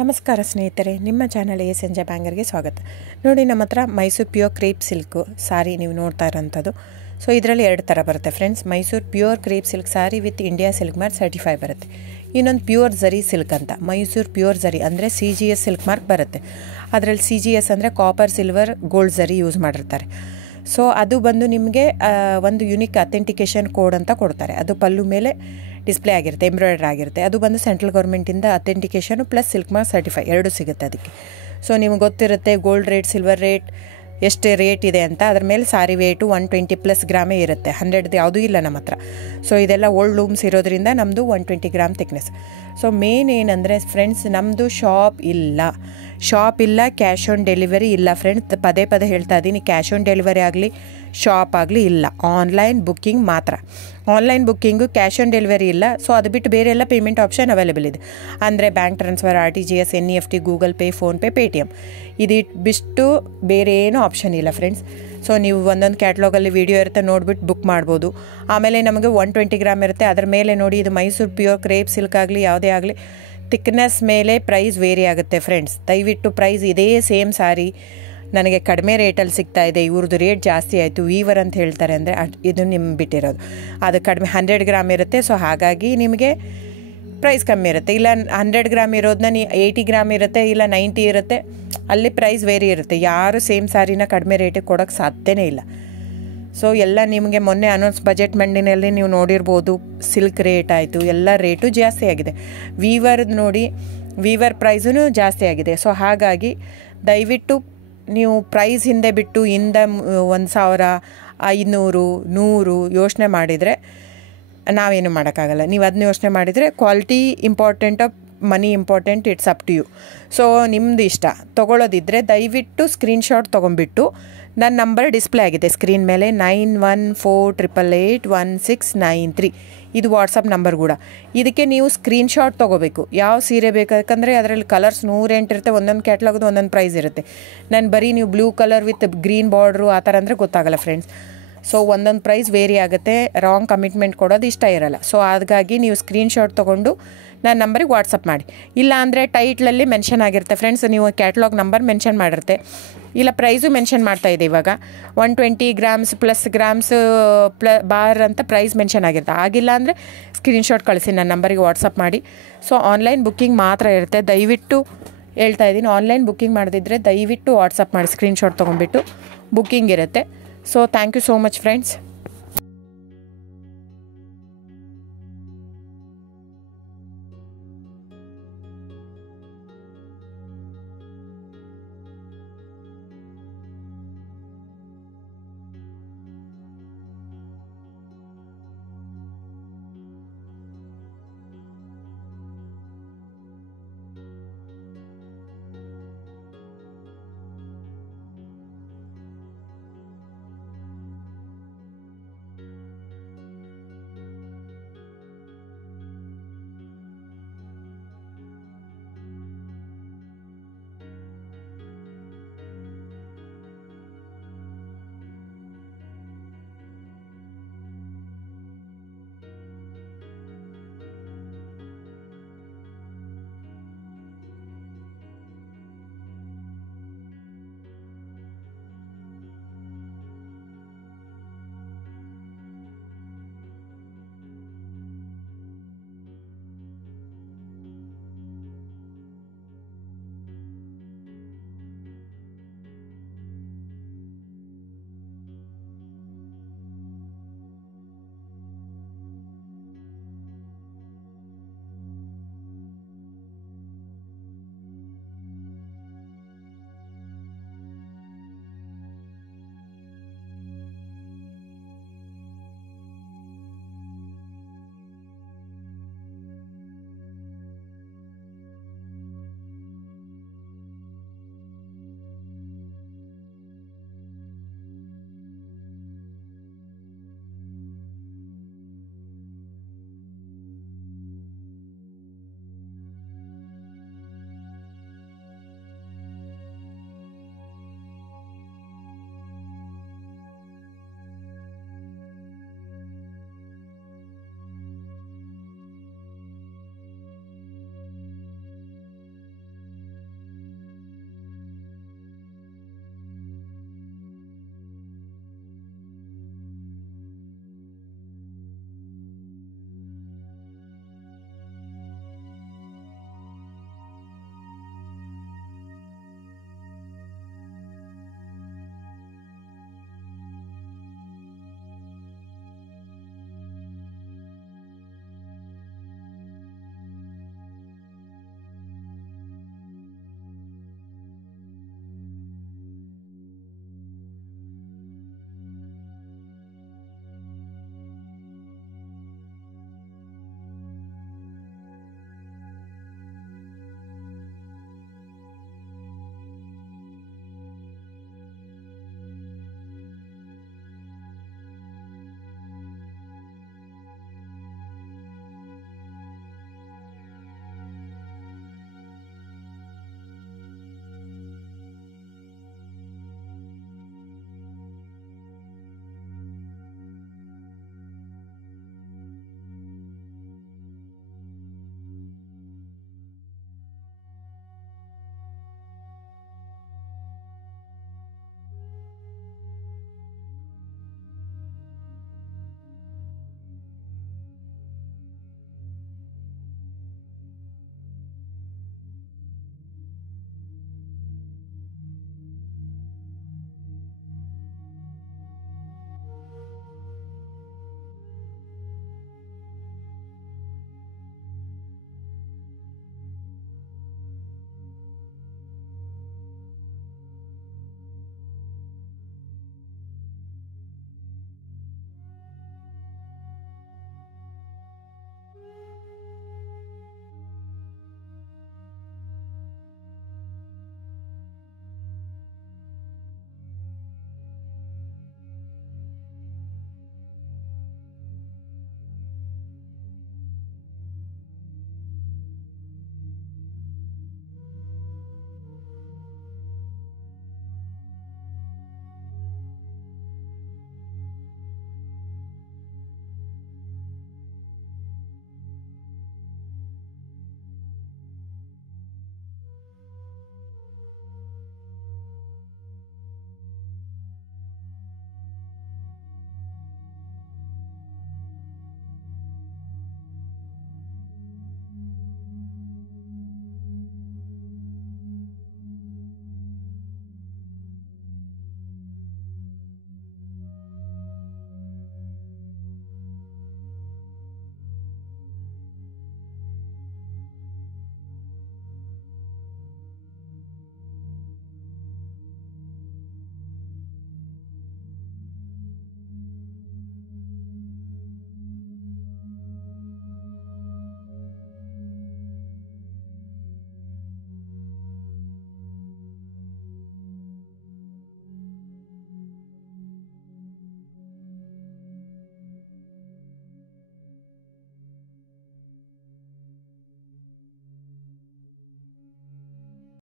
ನಮಸ್ಕಾರ ಸ್ನೇಹಿತರೆ, ನಿಮ್ಮ ಚಾನಲ್ ಸಂಜೆ ಬ್ಯಾಂಗರ್ಗೆ ಸ್ವಾಗತ. ನೋಡಿ, ನಮ್ಮ ಹತ್ರ ಮೈಸೂರು ಪ್ಯೂರ್ ಕ್ರೇಪ್ ಸಿಲ್ಕು ಸಾರಿ ನೀವು ನೋಡ್ತಾ ಇರೋಂಥದ್ದು. ಸೊ ಇದರಲ್ಲಿ ಎರಡು ಥರ ಬರುತ್ತೆ friends. Mysuru pure crepe silk sorry with India silk mark certify ಬರುತ್ತೆ. ಇನ್ನೊಂದು ಪ್ಯೂರ್ ಝರಿ ಸಿಲ್ಕ್ ಅಂತ, ಮೈಸೂರು ಪ್ಯೂರ್ ಝರಿ ಅಂದರೆ CGS ಸಿಲ್ಕ್ ಮಾರ್ಕ್ ಬರುತ್ತೆ. ಅದರಲ್ಲಿ CGS ಅಂದರೆ ಕಾಪರ್, ಸಿಲ್ವರ್, ಗೋಲ್ಡ್ ಝರಿ ಯೂಸ್ ಮಾಡಿರ್ತಾರೆ. ಸೊ ಅದು ಬಂದು ನಿಮಗೆ ಒಂದು ಯುನಿಕ್ ಅಥೆಂಟಿಕೇಷನ್ ಕೋಡ್ ಅಂತ ಕೊಡ್ತಾರೆ. ಅದು ಪಲ್ಲು ಮೇಲೆ ಡಿಸ್ಪ್ಲೇ ಆಗಿರುತ್ತೆ, ಎಂಬ್ರಾಯ್ಡ್ರಿ ಆಗಿರುತ್ತೆ. ಅದು ಬಂದು ಸೆಂಟ್ರಲ್ ಗೌರ್ಮೆಂಟಿಂದ ಅಥೆಂಟಿಕೇಷನು ಪ್ಲಸ್ ಸಿಲ್ಕ್ ಮಾರ್ಕ್ ಸರ್ಟಿಫೈ ಎರಡು ಸಿಗುತ್ತೆ ಅದಕ್ಕೆ. ಸೊ ನಿಮಗೆ ಗೊತ್ತಿರುತ್ತೆ ಗೋಲ್ಡ್ ರೇಟ್, ಸಿಲ್ವರ್ ರೇಟ್ ಎಷ್ಟು ರೇಟ್ ಇದೆ ಅಂತ. ಅದ್ರ ಮೇಲೆ ಸಾರಿ ವೇಟು 120+ ಗ್ರಾಮೇ ಇರುತ್ತೆ, 100 ಯಾವುದೂ ಇಲ್ಲ ನಮ್ಮ ಹತ್ರ. ಸೊ ಇದೆಲ್ಲ ಓಲ್ಡ್ ಲೂಮ್ಸ್ ಇರೋದ್ರಿಂದ ನಮ್ಮದು 120 ಗ್ರಾಮ್ ಥಿಕ್ನೆಸ್. ಸೊ ಮೇನ್ ಏನಂದರೆ ಫ್ರೆಂಡ್ಸ್, ನಮ್ಮದು ಶಾಪ್ ಇಲ್ಲ, ಕ್ಯಾಶ್ ಆನ್ ಡೆಲಿವರಿ ಇಲ್ಲ ಫ್ರೆಂಡ್ಸ್. ಪದೇ ಹೇಳ್ತಾ ಇದ್ದೀನಿ, ಕ್ಯಾಶ್ ಆನ್ ಡೆಲಿವರಿ ಆಗಲಿ ಶಾಪ್ ಆಗಲಿ ಇಲ್ಲ, ಆನ್ಲೈನ್ ಬುಕ್ಕಿಂಗ್ ಮಾತ್ರ. Online booking, cash on delivery ಇಲ್ಲ. ಸೊ ಅದು ಬಿಟ್ಟು ಬೇರೆ ಎಲ್ಲ ಪೇಮೆಂಟ್ ಆಪ್ಷನ್ ಅವೈಲೇಬಲ್ ಇದೆ. ಅಂದರೆ bank transfer, RTGS, NEFT, Google pay, PhonePe, Paytm. ಇದು ಬಿಟ್ಟು ಬೇರೆ ಏನೂ ಆಪ್ಷನ್ ಇಲ್ಲ ಫ್ರೆಂಡ್ಸ್. ಸೊ ನೀವು ಒಂದೊಂದು ಕ್ಯಾಟ್ಲಾಗಲ್ಲಿ ವೀಡಿಯೋ ಇರುತ್ತೆ, ನೋಡಿಬಿಟ್ಟು ಬುಕ್ ಮಾಡ್ಬೋದು. ಆಮೇಲೆ ನಮಗೆ 120 ಗ್ರಾಮ್ ಇರುತ್ತೆ. ಅದರ ಮೇಲೆ ನೋಡಿ, ಇದು ಮೈಸೂರು ಪ್ಯೂರ್ ಕ್ರೇಪ್ ಸಿಲ್ಕ್ ಆಗಲಿ ಯಾವುದೇ ಆಗಲಿ ಥಿಕ್ನೆಸ್ ಮೇಲೆ ಪ್ರೈಸ್ ವೇರಿ ಆಗುತ್ತೆ ಫ್ರೆಂಡ್ಸ್. ದಯವಿಟ್ಟು ಪ್ರೈಸ್ ಇದೇ ಸೇಮ್ ಸಾರಿ ನನಗೆ ಕಡಿಮೆ ರೇಟಲ್ಲಿ ಸಿಗ್ತಾ ಇದೆ, ಇವ್ರದ್ದು ರೇಟ್ ಜಾಸ್ತಿ ಆಯಿತು ವೀವರ್ ಅಂತ ಹೇಳ್ತಾರೆ ಅಂದರೆ ಇದು ನಿಮ್ಗೆ ಬಿಟ್ಟಿರೋದು. ಅದು ಕಡಿಮೆ 100 ಗ್ರಾಮ್ ಇರುತ್ತೆ. ಸೊ ಹಾಗಾಗಿ ನಿಮಗೆ ಪ್ರೈಸ್ ಕಮ್ಮಿ ಇರುತ್ತೆ. ಇಲ್ಲ 100 ಗ್ರಾಮ್ ಇರೋದನ್ನ 80 ಗ್ರಾಮ್ ಇರುತ್ತೆ, ಇಲ್ಲ 90 ಇರುತ್ತೆ, ಅಲ್ಲಿ ಪ್ರೈಸ್ ವೇರಿ ಇರುತ್ತೆ. ಯಾರು ಸೇಮ್ ಸಾರಿನ ಕಡಿಮೆ ರೇಟಿಗೆ ಕೊಡೋಕ್ಕೆ ಸಾಧ್ಯನೇ ಇಲ್ಲ. ಸೊ ಎಲ್ಲ ನಿಮಗೆ ಮೊನ್ನೆ ಅನೌನ್ಸ್ ಬಜೆಟ್ ಮಂಡಿನಲ್ಲಿ ನೀವು ನೋಡಿರ್ಬೋದು, ಸಿಲ್ಕ್ ರೇಟ್ ಆಯಿತು, ಎಲ್ಲ ರೇಟು ಜಾಸ್ತಿ ಆಗಿದೆ. ವೀವರ್ದು ನೋಡಿ, ವೀವರ್ ಪ್ರೈಸೂ ಜಾಸ್ತಿ ಆಗಿದೆ. ಸೊ ಹಾಗಾಗಿ ದಯವಿಟ್ಟು ನೀವು ಪ್ರೈಸ್ ಹಿಂದೆ ಬಿಟ್ಟು 1,000, 500, 100 ಯೋಚನೆ ಮಾಡಿದರೆ ನಾವೇನು ಮಾಡೋಕ್ಕಾಗಲ್ಲ. ನೀವು ಅದನ್ನ ಯೋಚನೆ ಮಾಡಿದರೆ quality important, money important, it's up to you. So ನಿಮ್ಮದು ಇಷ್ಟ. ತೊಗೊಳ್ಳೋದಿದ್ದರೆ ದಯವಿಟ್ಟು ಸ್ಕ್ರೀನ್ಶಾಟ್ ತೊಗೊಂಬಿಟ್ಟು, ನನ್ನ ನಂಬರ್ ಡಿಸ್ಪ್ಲೇ ಆಗಿದೆ ಸ್ಕ್ರೀನ್ ಮೇಲೆ, 9148881693. ಇದು ವಾಟ್ಸಪ್ ನಂಬರ್ ಕೂಡ. ಇದಕ್ಕೆ ನೀವು ಸ್ಕ್ರೀನ್ಶಾಟ್ ತೊಗೋಬೇಕು. ಯಾವ ಸೀರೆ ಬೇಕು, ಯಾಕಂದರೆ ಅದರಲ್ಲಿ ಕಲರ್ಸ್ 108 ಇರುತ್ತೆ, ಒಂದೊಂದು ಕ್ಯಾಟ್ಲಾಗ್ದು ಒಂದೊಂದು ಪ್ರೈಸ್ ಇರುತ್ತೆ. ನಾನು ಬರೀ ನೀವು blue colour with green border ಆ ಥರ ಅಂದರೆ ಗೊತ್ತಾಗಲ್ಲ ಫ್ರೆಂಡ್ಸ್. ಸೊ ಒಂದೊಂದು ಪ್ರೈಸ್ ವೇರಿ ಆಗುತ್ತೆ, ರಾಂಗ್ ಕಮಿಟ್ಮೆಂಟ್ ಕೊಡೋದು ಇಷ್ಟ ಇರಲ್ಲ. ಸೊ ಹಾಗಾಗಿ ನೀವು ಸ್ಕ್ರೀನ್ಶಾಟ್ ತೊಗೊಂಡು ನನ್ನ ನಂಬರಿಗೆ ವಾಟ್ಸಪ್ ಮಾಡಿ. ಇಲ್ಲ ಅಂದರೆ ಟೈಟ್ಲಲ್ಲಿ ಮೆನ್ಷನ್ ಆಗಿರುತ್ತೆ ಫ್ರೆಂಡ್ಸ್, ನೀವು ಕ್ಯಾಟ್ಲಾಗ್ ನಂಬರ್ ಮೆನ್ಷನ್ ಮಾಡಿರುತ್ತೆ, ಇಲ್ಲ ಪ್ರೈಸು ಮೆನ್ಷನ್ ಮಾಡ್ತಾಯಿದೆ. ಇವಾಗ 120 ಗ್ರಾಮ್ಸ್ ಪ್ಲಸ್ ಗ್ರಾಮ್ಸ್ ಬಾರ್ ಅಂತ ಪ್ರೈಸ್ ಮೆನ್ಷನ್ ಆಗಿರುತ್ತೆ. ಆಗಿಲ್ಲ ಅಂದರೆ ಸ್ಕ್ರೀನ್ಶಾಟ್ ಕಳಿಸಿ, ನನ್ನ ನಂಬರಿಗೆ ವಾಟ್ಸಪ್ ಮಾಡಿ. ಸೊ ಆನ್ಲೈನ್ ಬುಕ್ಕಿಂಗ್ ಮಾತ್ರ ಇರುತ್ತೆ. ದಯವಿಟ್ಟು ಹೇಳ್ತಾ ಇದ್ದೀನಿ, ಆನ್ಲೈನ್ ಬುಕ್ಕಿಂಗ್ ಮಾಡದಿದ್ದರೆ ದಯವಿಟ್ಟು ವಾಟ್ಸಪ್ ಮಾಡಿ, ಸ್ಕ್ರೀನ್ಶಾಟ್ ತೊಗೊಂಡ್ಬಿಟ್ಟು ಬುಕ್ಕಿಂಗ್ ಇರುತ್ತೆ. So thank you so much friends.